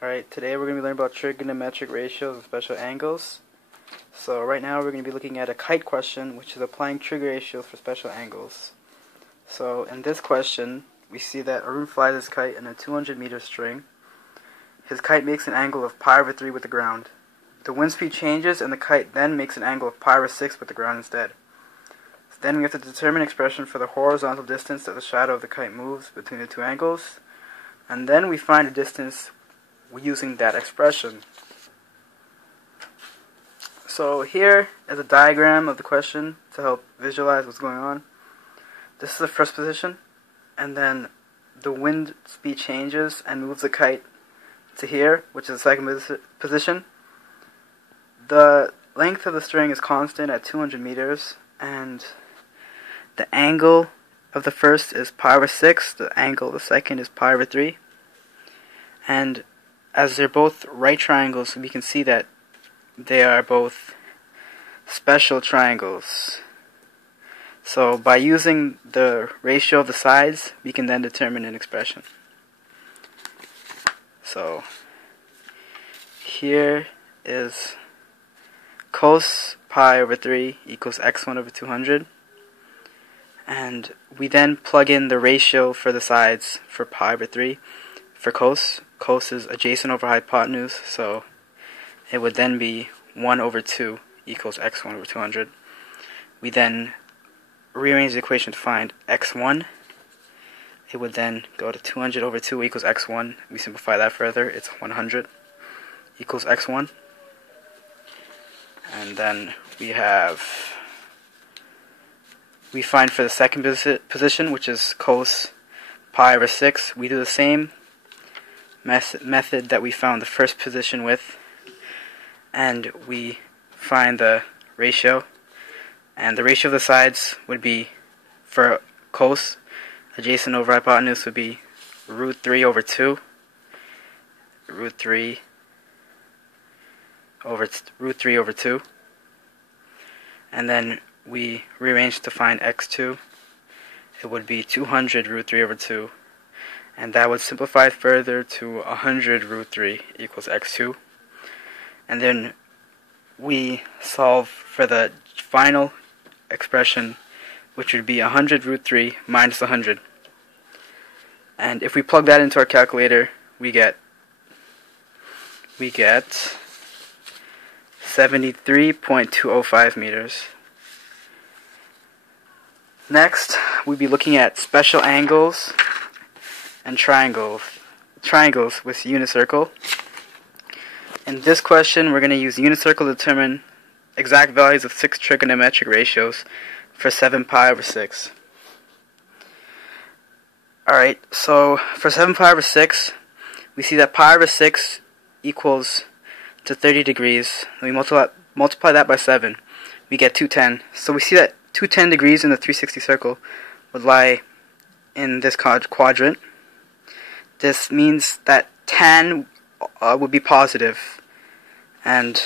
Alright, today we're going to be learning about trigonometric ratios and special angles. So right now we're going to be looking at a kite question, which is applying trig ratios for special angles. So in this question, we see that Arun flies his kite in a 200-meter string. His kite makes an angle of pi/3 with the ground. The wind speed changes and the kite then makes an angle of pi/6 with the ground instead. Then we have to determine expression for the horizontal distance that the shadow of the kite moves between the two angles. And then we find a distance using that expression. So here is a diagram of the question to help visualize what's going on. This is the first position, and then the wind speed changes and moves the kite to here, which is the second position. The length of the string is constant at 200 meters, and the angle of the first is pi/6, the angle of the second is pi/3, and as they're both right triangles, we can see that they are both special triangles. So by using the ratio of the sides, we can then determine an expression. So here is cos pi/3 equals x1/200. And we then plug in the ratio for the sides for pi/3. For cos is adjacent over hypotenuse, so it would then be 1/2 equals x1/200. We then rearrange the equation to find x1. It would then go to 200/2 equals x1. We simplify that further. It's 100 equals x1. And then we find for the second position, which is cos pi/6. We do the same method that we found the first position with, and we find the ratio, and the ratio of the sides would be, for cos, adjacent over hypotenuse would be √3/2, √3/2, and then we rearrange to find x2. It would be 200 √3/2, and that would simplify further to 100 √3 equals x2. And then we solve for the final expression, which would be 100 √3 minus 100. And if we plug that into our calculator, we get 73.205 meters. Next, we'll be looking at special angles and triangles with unicircle. In this question, we're going to use unicircle to determine exact values of 6 trigonometric ratios for 7 pi/6. Alright, so for 7 pi/6, we see that pi/6 equals to 30 degrees. We multiply that by 7. We get 210. So we see that 210 degrees in the 360 circle would lie in this quadrant. This means that tan would be positive, and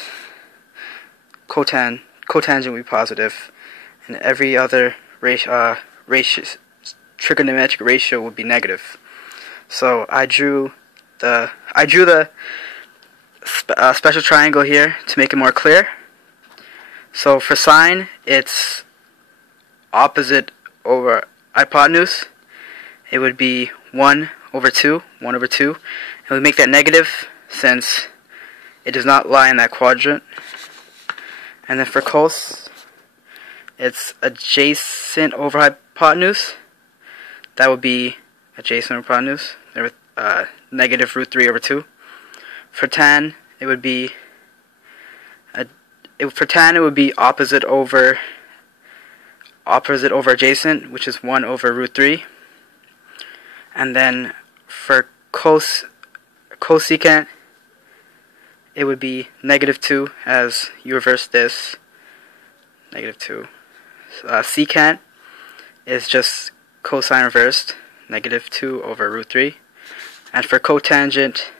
cotangent would be positive, and every other trigonometric ratio would be negative. So I drew the special triangle here to make it more clear. So for sine, it's opposite over hypotenuse. It would be 1/2. And we make that negative since it does not lie in that quadrant. And then for cos, it's adjacent over hypotenuse. That would be adjacent over hypotenuse. Negative √3/2. For tan, it would be opposite over adjacent, which is 1/√3. And then for cosecant, it would be -2 as you reverse this. -2. Secant is just cosine reversed, -2/√3. And for cotangent,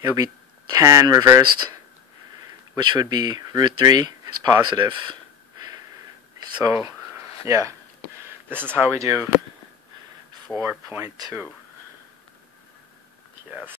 it would be tan reversed, which would be √3 is positive. So yeah, this is how we do 4.2. Yes.